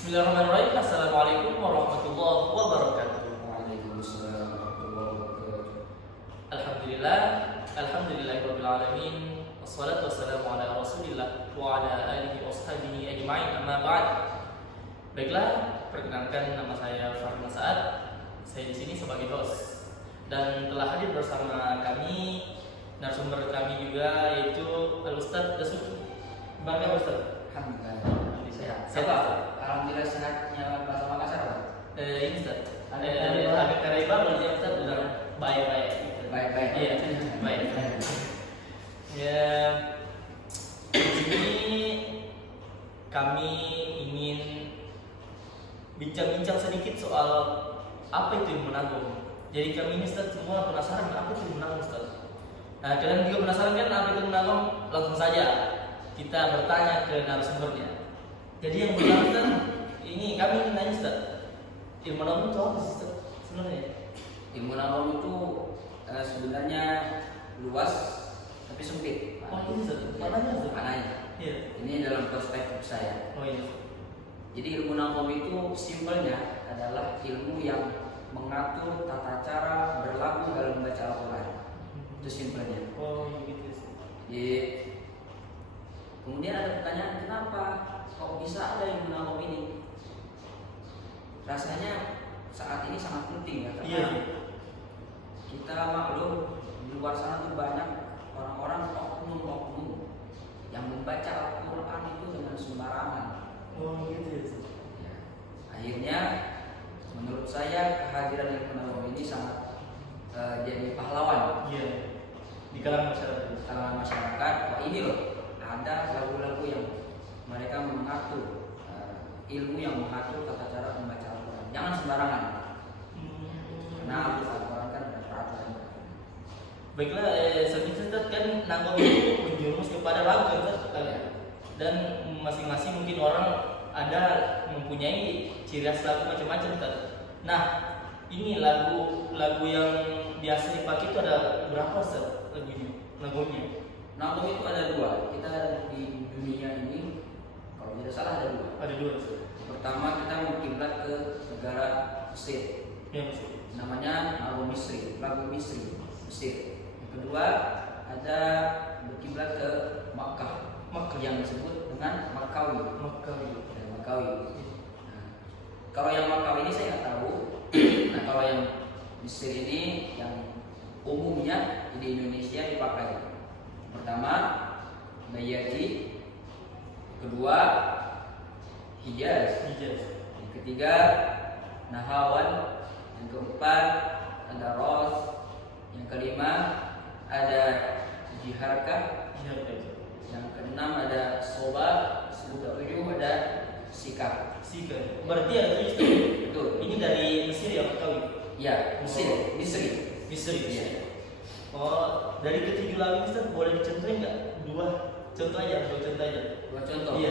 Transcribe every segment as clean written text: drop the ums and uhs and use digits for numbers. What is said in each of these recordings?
Bismillahirrahmanirrahim. Assalamualaikum warahmatullahi wabarakatuh. Waalaikumsalam warahmatullahi wabarakatuh. Alhamdulillah, alhamdulillahirabbil alamin. Wassalatu wassalamu ala Rasulillah wa ala alihi washabihi ajmain. Amma ba'd. Baiklah, perkenalkan nama saya Farhan Saad. Saya di sini sebagai host dan telah hadir bersama kami narasumber kami juga yaitu Al-Ustaz Dasuki. Bagaimana Ustaz? Alhamdulillah. Sehat. Siapa? Alhamdulillah sehatnya bahasa Makassar, Pak. Ini Ustaz. Ada Agak kareba berarti Ustaz bilang baik-baik. Baik-baik. Iya, baik. Ya, di sini kami ingin bincang-bincang sedikit soal apa itu ilmu nagong. Jadi kami ini Ustaz semua penasaran apa itu ilmu nagong Ustaz. Nah, kalian juga penasaran kan apa itu ilmu nagong? Langsung saja kita bertanya ke narasumbernya. Jadi yang pertama ini kami ingin nanya Ustaz, ilmu nagong itu apa sih Ustaz sebenarnya? Ilmu nagong itu sebenarnya luas tapi sempit. Oh ini Ustaz, mananya Ustaz? Maknanya. Iya. Ini dalam perspektif saya. Oh iya. Jadi ilmu nagong itu simpelnya adalah ilmu yang mengatur tata cara berlaku dalam membaca Al-Quran. Itu simpelnya. Oh gitu. Jadi, kemudian ada pertanyaan, kenapa kok bisa ada ilmu nagong ini? Rasanya saat ini sangat penting ya, karena Iya. kita maklum di luar sana tuh banyak orang-orang oknum-oknum yang membaca Al-Quran itu dengan sembarangan. Oh gitu ya. Ya. Akhirnya menurut saya kehadiran ilmu nagong ini sangat jadi pahlawan Iya. Di kalangan masyarakat. di kalangan masyarakat. Wah ini loh, ada lagu-lagu yang mereka mengatur ilmu yang mengatur tata cara membaca Al-Quran. Jangan sembarangan, karena Al-Quran kan ada peraturan. Baiklah, Ustaz kan nagong itu menjurumus kepada lagu kan Ustaz? Ya. Dan masing-masing mungkin orang ada mempunyai ciri khas lagu macam-macam Ustaz. Nah, ini lagu yang biasa dipakai itu ada berapa Ustaz lagunya? Nagongnya? Nagong itu ada dua. Kita di dunia ini kalau tidak salah ada dua. Ada dua Ustaz. Pertama kita berkiblat ke negara Mesir. Ya Ustaz. Namanya lagu Misri, Mesir. Yang kedua ada berkiblat ke Makkah, yang disebut dengan Makkawi. Ya, Makkawi. Nah, kalau yang Makkawi ini saya nggak tahu. Nah kalau yang Mesir ini yang umumnya di Indonesia dipakai. Pertama Bayyati, kedua Hijaz, yang ketiga Nahawan, yang keempat ada Ros, yang kelima ada Jiharkah, yang keenam ada Soba, yang ketujuh ada Sikap. Sika. Berarti ada tujuh. Betul. Ini dari Mesir ya Makkawi? Ya, Mesir. Misri. Iya. Oh, dari ketujuh lagu Ustaz boleh dicontohin nggak? Dua contoh aja. Dua contoh. Iya.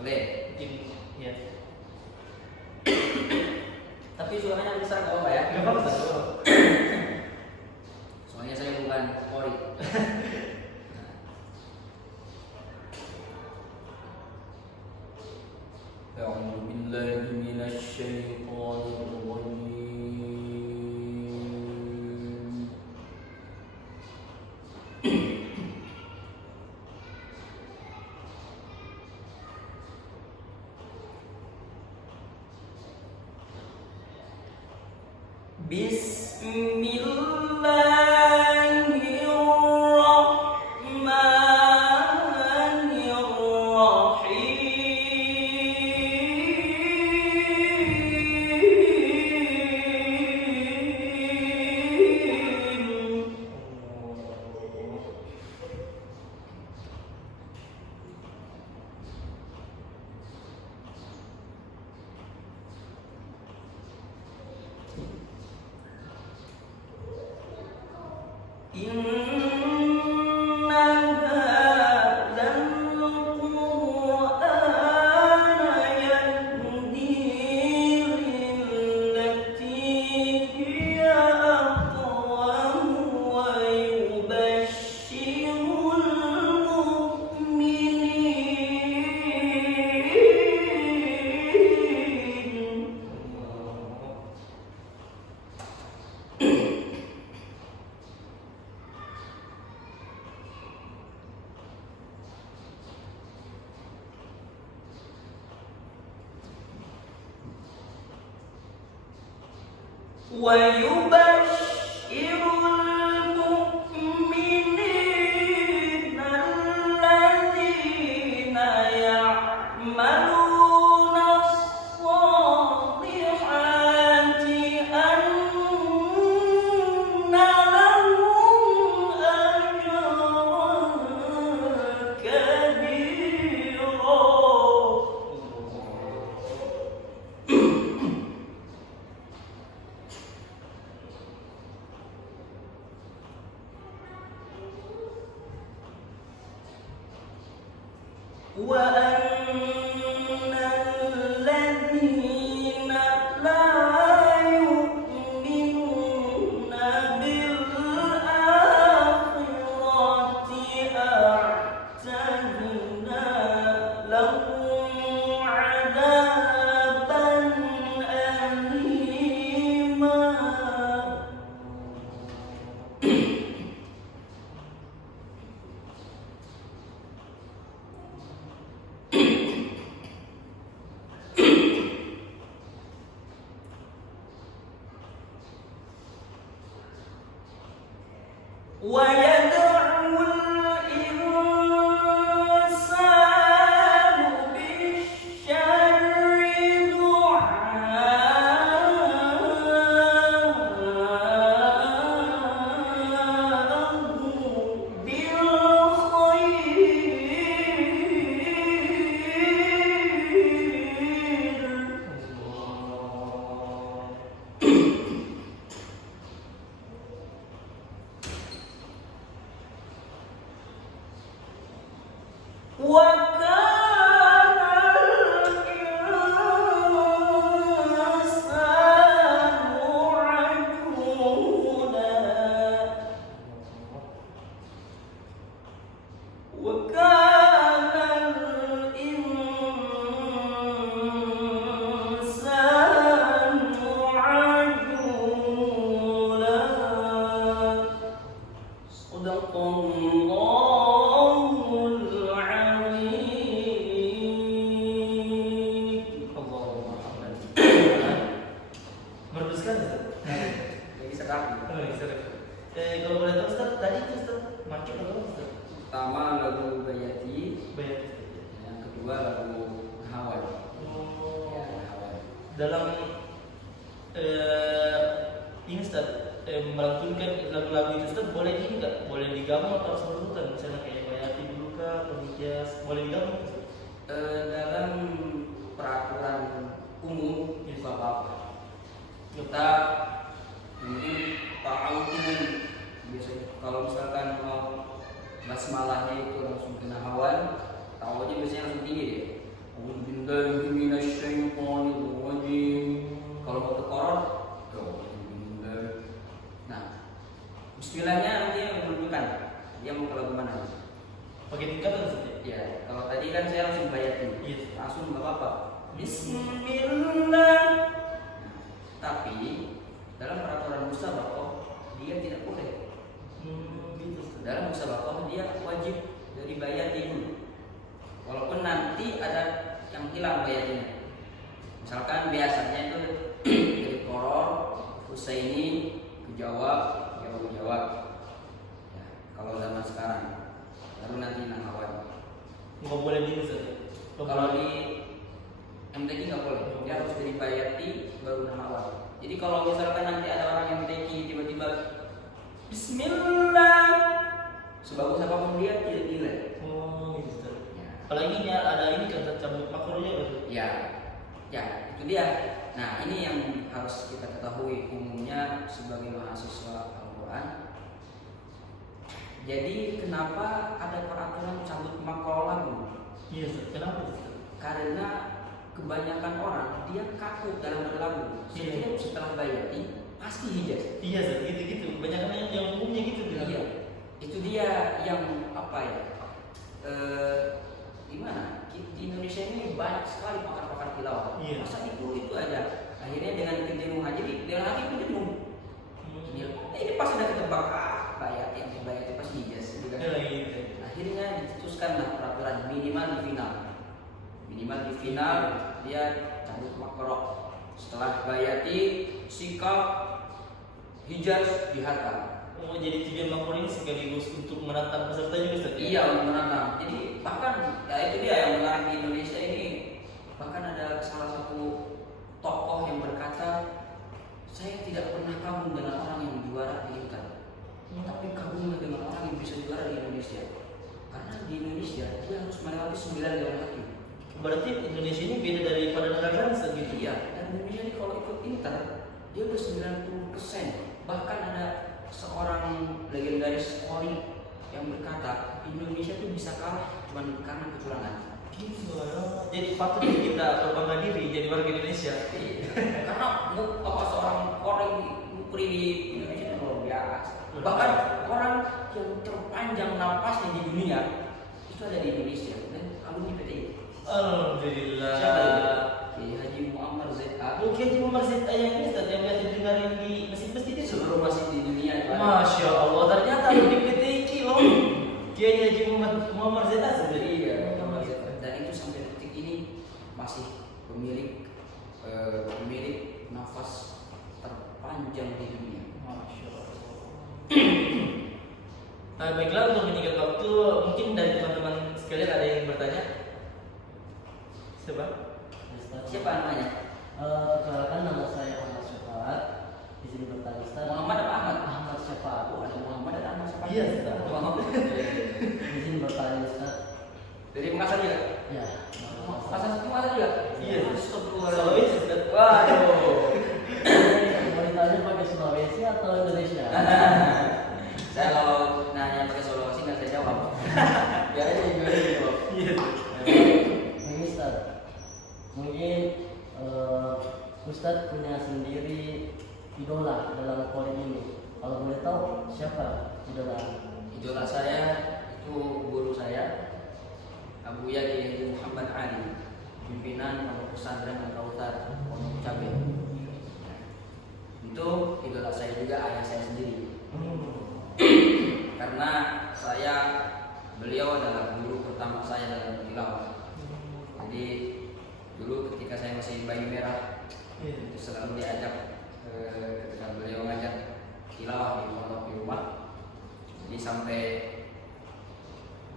Boleh. Mungkin, iya. Tapi suaranya besar nggak apa ya? Nggak apa-apa Ustaz. Soalnya saya bukan kori. أعوذ بالله من الشيطان الرجيم ويبشر المؤمنين الذين يعملون الصالحات أن لهم أجرا كبيرا. وأن الذين لا يؤمنون بالآخرة أعتدنا لهم عذابا أليما. ويدعو الإنسان بالشر دعاءه بالخير. وكان الإنسان عجولا. وكان الإنسان عجولا. صدق الله العظيم. Allahumma hamdan. Merdu sekali Ustaz. Jadi sedap. Oh, iya, Ustaz. Kalau boleh tahu Ustaz, tadi itu Ustaz maksud apa Ustaz? Pertama lagu Bayati, Banyak. yang kedua lagu Hawan. Oh. Ya, Hawan. Dalam ini Ustaz, melantunkan lagu-lagu itu Ustaz boleh ini enggak? Boleh digabung atau harus berurutan? Misalnya kayak Bayati dulu kah, Pemijas, boleh digabung Ustaz? Dalam peraturan umum Yes. itu apa-apa. Kita ini ta'awun biasanya kalau misalkan mau basmalahnya itu langsung kena hawan, ta'awunnya biasanya langsung tinggi deh. A'udzubillahi minasyaitonirrajim. Kalau mau ke koror, nah, bismillahnya nanti yang menunjukkan dia mau ke lagu mana. Pakai tingkatan Ustaz ya? Ya, kalau tadi kan saya langsung bayati, Yes. langsung nggak apa-apa. Bismillah. Tapi dalam peraturan musabaqah dia tidak boleh. Gitu Ustaz. Dalam musabaqah dia wajib dari bayati dulu. Walaupun nanti ada yang hilang bayatinya. Misalkan biasanya itu dari koror, Husaini, kejawab, jawab. Ya, kalau zaman sekarang, baru nanti nahawan. Nggak boleh di Ustaz ya? Kalau di MTQ nggak boleh, dia harus dari bayati baru nahawan. Jadi kalau misalkan nanti ada orang MTQ tiba-tiba Bismillah, sebagus apapun dia tidak nilai. Oh, gitu Ustaz. Ya. Apalagi ini ada ini kan cabut makronya Ustaz. Ya, itu dia. Nah, ini yang harus kita ketahui umumnya sebagai mahasiswa Al-Quran. Jadi kenapa ada peraturan cabut makro lagu? Iya Ustaz, kenapa Ustaz? Karena kebanyakan orang dia kaku dalam berlagu. Setiap setelah bayati pasti hijaz. Iya Ustaz, gitu-gitu. Kebanyakan yang umumnya gitu bilang. Iya, itu dia yang apa ya? Gimana? Di Indonesia ini banyak sekali pakar-pakar tilawah. Iya. Masa itu aja. Akhirnya dengan kejenuhan, jadi dia lagi kejenuh. Ini pas sudah ketebak bayat yang bayat itu pasti hijaz. Gitu kan? Iya, gitu. Akhirnya dicetuskanlah peraturan minimal di final. Minimal di final dia cabut makro. Setelah bayati sikap Hijaz dihantam. Oh, jadi tujuan makmur ini sekaligus untuk menantang peserta juga Ustaz? Iya, menantang. Jadi bahkan ya itu dia yang menarik di Indonesia ini. Bahkan ada salah satu tokoh yang berkata, saya tidak pernah kagum dengan orang yang juara di Inter, tapi kagum dengan orang yang bisa juara di Indonesia. Karena di Indonesia dia harus melewati 9 dewan hakim. Berarti Indonesia ini beda daripada negara Ustaz gitu? Iya, dan Indonesia ini kalau ikut Inter dia udah 90%. Bahkan ada seorang legendaris Ori yang berkata Indonesia itu bisa kalah cuma karena kecurangan. Jadi patut kita berbangga diri jadi warga Indonesia. Karena seorang orang mukri di Indonesia itu luar biasa. Bahkan orang yang terpanjang napasnya di dunia itu ada di Indonesia dan alumni PTI. Alhamdulillah. Siapa itu? Kiai Haji Muammar ZA. Kiai Haji Muammar ZA yang ini Ustaz yang biasa didengarin di masjid-masjid itu. Seluruh masjid di dunia. Masya Allah, ternyata di PTI loh. Kiai Haji Muammar ZA sebenarnya. Iya, Muammar ZA. Dan itu sampai detik ini masih pemilik nafas terpanjang di dunia. Masya Allah. Baiklah, untuk menyingkat waktu, mungkin dari teman-teman sekalian ada yang bertanya? Siapa namanya? Perkenalkan, nama saya Ahmad Syafaat. Di sini bertanya Ustaz. Muhammad apa Ahmad? Ahmad Syafaat. Oh, ada Muhammad dan Ahmad Syafaat. Iya, Ustaz. Di sini bertanya Ustaz. Dari Makassar juga? Ya. Makassar juga? Iya. Astagfirullahaladzim. Sulawesi, Ustaz. Waduh. Mau ditanya pakai Sulawesi atau Indonesia? Saya kalau nanya pakai Sulawesi nggak saya jawab. Biar aja gimana jawab. Iya. Ini Ustaz. Mungkin Ustaz punya sendiri idola dalam poin ini. Kalau boleh tahu siapa idola? Idola saya itu guru saya, Abu Kiai Muhammad Ali, pimpinan Pondok Pesantren Al-Kautsar Pondok Cabe. Itu idola saya juga, ayah saya sendiri. Karena beliau adalah guru pertama saya dalam tilawah. Jadi dulu ketika saya masih bayi merah, itu selalu diajak ketika beliau ngajak tilawah di pondok di rumah. Jadi sampai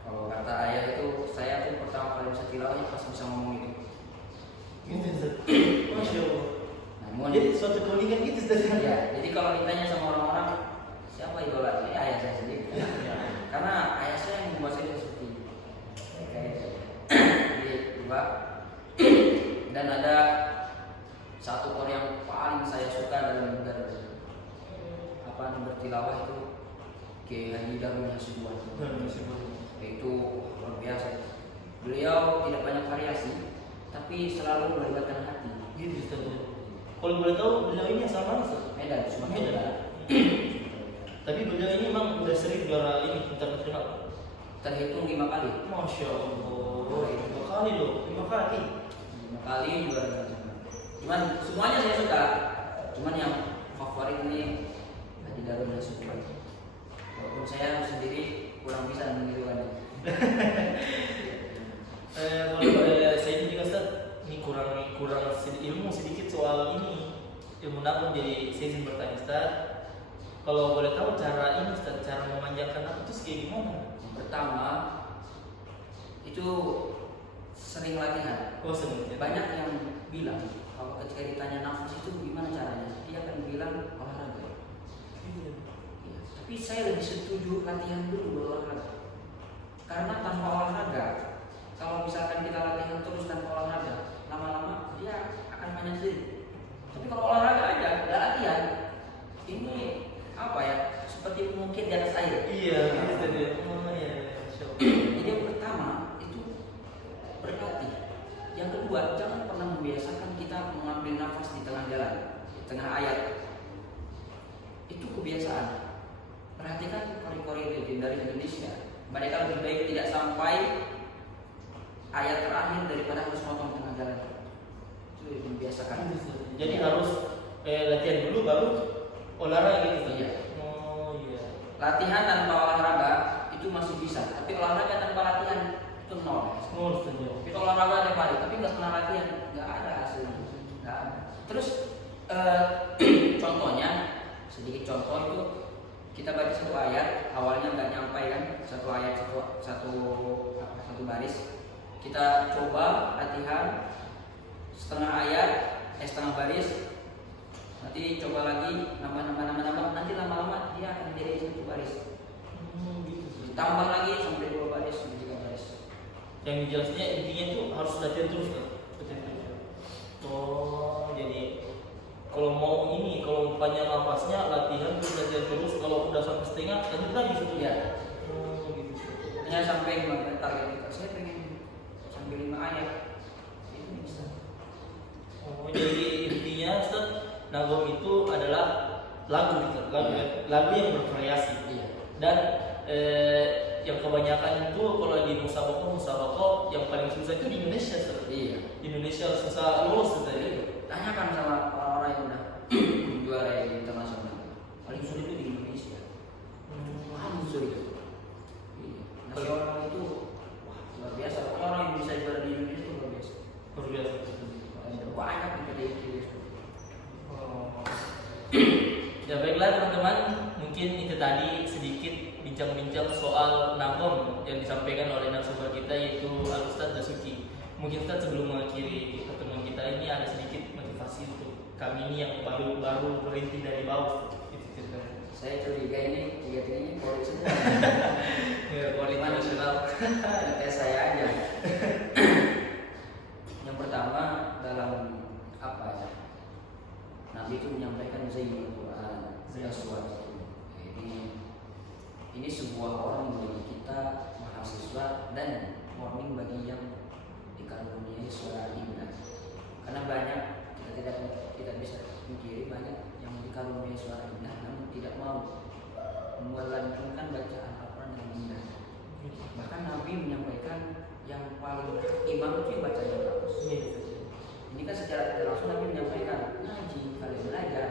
kalau kata ayah itu saya tuh pertama kali bisa tilawahnya pas bisa ngomong itu. Gitu, Ustaz. Masya Allah. Namun Jadi suatu keunikan gitu, Ustaz. ya, jadi kalau ditanya sama orang-orang siapa idola, ya ayah saya sendiri. Karena ayah saya yang membuat saya seperti itu. Jadi dua. Dan ada satu orang yang paling saya suka dalam bertilawah itu Kiai Haji Darul Hasibuan. Itu luar biasa. Beliau tidak banyak variasi, tapi selalu melibatkan hati. Gitu, Ustaz. Kalau boleh tahu beliau ini asal mana, Ustaz? Medan, Sumatera Medan. Utara. Tapi beliau ini memang udah sering juara ini internasional. Terhitung 5 kali. Masya Allah. 5 kali loh, 5 kali. 5 kali juara nasional. Cuman semuanya saya suka. Cuman yang favorit ini Haji Darul Hasibuan. Walaupun saya sendiri kurang bisa menirukannya. Boleh saya juga, Ustaz. Ini kurang ilmu sedikit soal ini, ilmu nafas. Jadi saya ingin bertanya, Ustaz, kalau boleh tahu cara ini, Ustaz, cara memanjangkan nafas itu kayak gimana? Pertama itu sering latihan. Oh, sering. Banyak yang bilang kalau ketika ditanya nafas itu gimana caranya, dia akan bilang olahraga. Ya, tapi saya lebih setuju latihan dulu berolahraga. Karena tanpa olahraga, kalau misalkan kita latihan terus tanpa olahraga, lama-lama dia akan banyak sendiri. Tapi kalau olahraga aja, nggak latihan, ini apa ya? Seperti mungkin di atas air. Iya, gitu tadi. Oh iya, Masya Allah. Jadi yang pertama itu berlatih. Yang kedua, jangan pernah membiasakan kita mengambil nafas di tengah jalan, di tengah ayat. Itu kebiasaan. Perhatikan kori-kori legendaris Indonesia. Mereka lebih baik tidak sampai ayat terakhir daripada harus motong tengah jalan. Itu membiasakan. Jadi harus latihan dulu baru olahraga gitu. Iya. Oh iya. Latihan tanpa olahraga itu masih bisa, tapi olahraga tanpa latihan itu nol. Oh, setuju. Kita olahraga tiap hari, tapi nggak pernah latihan, nggak ada hasilnya. Nggak ada. Terus contohnya, sedikit contoh itu kita baca satu ayat awalnya nggak nyampe kan, satu ayat satu baris. Kita coba latihan setengah ayat, setengah baris. Nanti coba lagi nambah, nanti lama-lama dia akan jadi satu baris. Ditambah lagi sampai 2 baris, 3 baris. Yang jelasnya intinya tuh harus latihan terus kan? Oh, jadi kalau mau panjang napasnya latihan terus, kalau udah sampai setengah lanjut lagi satu. Ya. Gitu. Hanya sampai 5 target kita. Saya pengen sampai 5 ayat. Itu bisa. Oh, jadi intinya Ustaz, nagom itu adalah lagu gitu, lagu yang bervariasi. Iya. Dan yang kebanyakan itu kalau di musabaqah yang paling susah itu di Indonesia Ustaz. Iya. Di Indonesia susah lulus Ustaz. Tanyakan sama orang-orang yang udah juara di internasional. Paling sulit itu di Indonesia. Paling sulit. Iya. Nasional itu wah, luar biasa. Orang yang bisa juara di Indonesia itu luar biasa. Luar biasa. Banyak di PDIP. Ya baiklah teman-teman, mungkin itu tadi sedikit bincang-bincang soal nagom yang disampaikan oleh narasumber kita yaitu Al Ustaz Dasuki. Mungkin Ustaz sebelum mengakhiri pertemuan kita ini ada sedikit motivasi untuk kami ini yang baru berhenti dari bawah. Saya curiga ini tiga-tiganya polri semua. Ya, polri nasional. Tes saya aja. Yang pertama dalam apa ya? Nabi itu menyampaikan Zainul Quran, ini sebuah orang bagi kita mahasiswa dan warning bagi yang dikaruniai suara indah. Karena banyak kita tidak bisa pungkiri banyak yang dikaruniai suara indah namun tidak mau melantunkan bacaan Al-Quran yang indah. Bahkan Nabi menyampaikan yang paling imam itu yang baca yang bagus. Ini kan secara tidak langsung Nabi menyampaikan ngaji kalian belajar.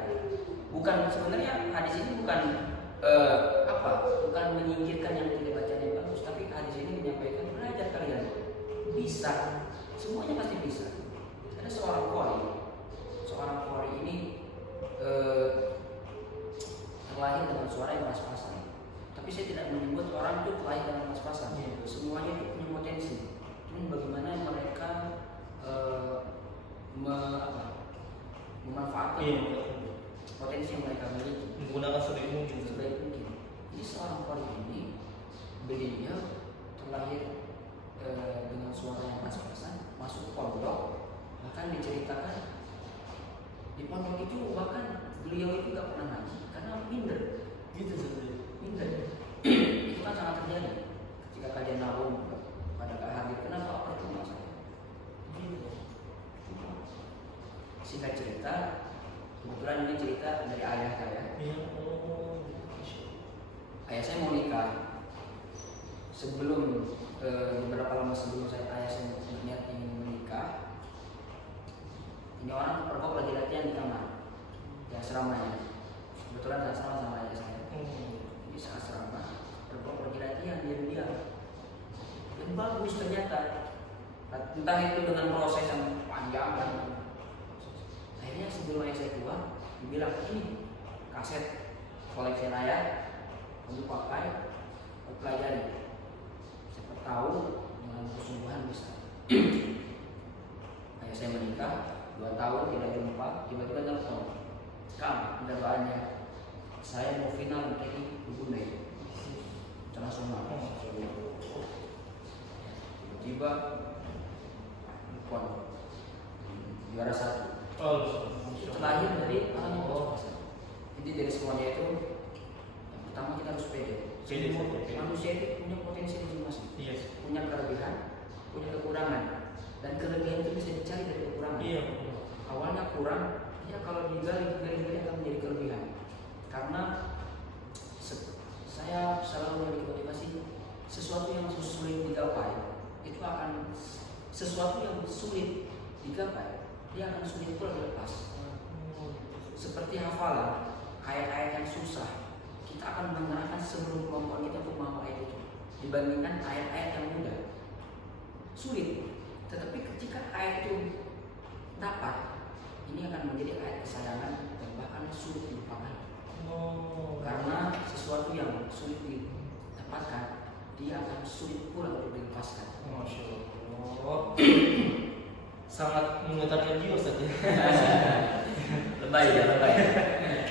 Bukan sebenarnya hadis ini bukan bukan menyingkirkan yang tidak baca yang bagus, tapi hadis ini menyampaikan belajar kalian bisa, semuanya pasti bisa. Ada seorang qori ini terlahir dengan suara yang pas-pasan. Tapi saya tidak menyebut orang itu terlahir dengan pas-pasan. Semuanya itu punya potensi. Cuma bagaimana mereka memanfaatkan potensi yang mereka miliki, Menggunakan sebaik mungkin. Jadi seorang qori ini beliau terlahir dengan suara yang pas-pasan, masuk pondok, bahkan diceritakan di pondok itu bahkan beliau itu gak pernah ngaji karena minder. Gitu sebenarnya. Minder. Itu kan sangat terjadi ketika kajian nabung pada gak hadir. Kenapa? Percuma saya. Singkat cerita, kebetulan ini cerita dari ayah saya. Ayah saya mau nikah. Sebelum beberapa lama sebelum ayah saya niat ingin menikah, ini orang pergok lagi latihan di kamar, di asramanya. Kebetulan asrama sama ayah saya. Di asrama, pergok lagi latihan diam-diam. Dan bagus ternyata. Entah itu dengan proses yang panjang kan. Akhirnya sebelum ayah saya keluar, dibilang ini kaset koleksi ayah untuk pakai pelajari. Siapa tahu dengan kesungguhan bisa. Ayah saya menikah 2 tahun tidak jumpa, tiba-tiba telepon, "Kang, ada doanya. Saya mau final menjadi Brunei." Langsung tiba-tiba telepon juara 1. Terlahir dari orang yang pas-pasan. Jadi dari semuanya itu yang pertama kita harus pede. Manusia itu punya potensi masing-masing. Punya kelebihan, punya kekurangan. Dan kelebihan itu bisa dicari dari kekurangan. Awalnya kurang, ya kalau digali akan menjadi kelebihan. Karena saya selalu memiliki motivasi sesuatu yang sulit digapai itu akan sesuatu yang sulit digapai dia akan sulit pula dilepas. Seperti hafalan ayat-ayat yang susah, kita akan mengerahkan seluruh kemampuan kita untuk menghafal ayat itu dibandingkan ayat-ayat yang mudah. Sulit, tetapi ketika ayat itu dapat, ini akan menjadi ayat kesayangan dan bahkan sulit dilupakan. Oh. Karena sesuatu yang sulit didapatkan, dia akan sulit pula untuk dilepaskan. Masya Allah. Sangat menggetarkan jiwa Ustaz ya. Lebay ya, lebay.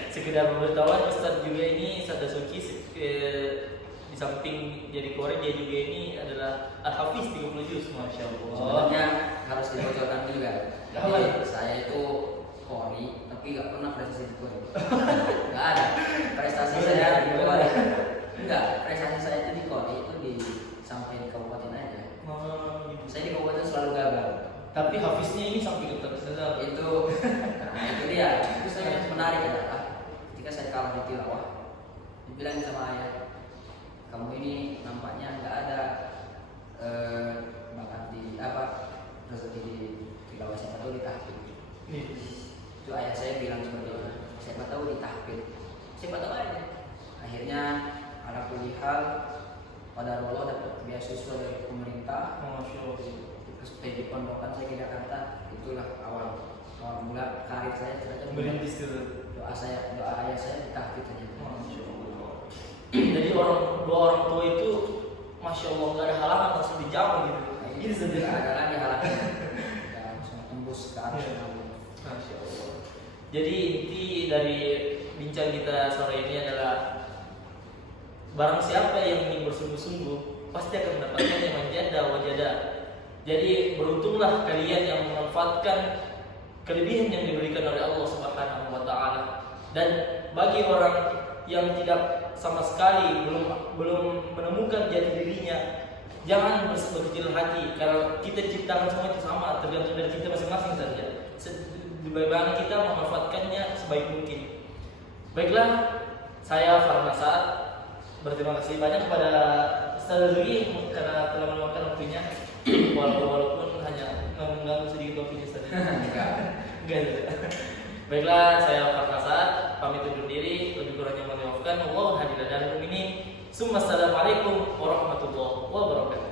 Sekedar pemberitahuan, Ustaz juga ini Ustaz Dasuki di samping jadi kore, dia juga ini adalah Al-Hafiz 30 juz. Masya Allah. Sebenarnya harus dibocorkan juga. Apa? Jadi saya itu kori, tapi nggak pernah prestasi di kori. Nggak ada. Prestasi saya di kori. Enggak, prestasi saya itu di kori itu sampai di kabupaten aja. Gitu. Saya di kabupaten selalu gagal. Tapi Hafiznya ini sampai ke Ustaz. Nah itu dia. Itu saya menarik adalah ketika saya kalah di tilawah, dibilang sama ayah, kamu ini nampaknya nggak ada bakat di rezeki di tilawah, siapa tahu di tahfidz. Itu ayah saya bilang seperti itu, siapa tahu di tahfidz, siapa tahu aja. Akhirnya ala kulli hal pada Allah dapat beasiswa dari pemerintah. Masya Allah. Terus di pondokan saya ke Jakarta, itulah awal mula karir saya. Merintis itu. Doa ayah saya di tahfidz aja. Masya Allah. Jadi dua orang tua itu Masya Allah nggak ada halangan, langsung dijawab gitu. Ini Tidak saja. ada lagi halangan. Ya, langsung tembus ke arah Allah. Masya Allah. Jadi inti dari bincang kita sore ini adalah barang siapa yang ingin bersungguh-sungguh pasti akan mendapatkan yang menjada wajada. Jadi beruntunglah kalian yang memanfaatkan kelebihan yang diberikan oleh Allah Subhanahu wa taala. Dan bagi orang yang tidak sama sekali belum menemukan jati dirinya, jangan berkecil hati. Kalau kita ciptakan semua itu sama, tergantung dari kita masing-masing saja. Bagaimana kita memanfaatkannya sebaik mungkin. Baiklah, saya Farhan Saad berterima kasih banyak kepada Ustaz Zuki karena telah meluangkan waktunya, walaupun hanya mengganggu sedikit waktunya saja. Enggak. Baiklah, saya Farhan Saad pamit undur diri, lebih kurangnya mohon dimaafkan. Wallahu hadirin dan mu'minin. Assalamualaikum warahmatullahi wabarakatuh.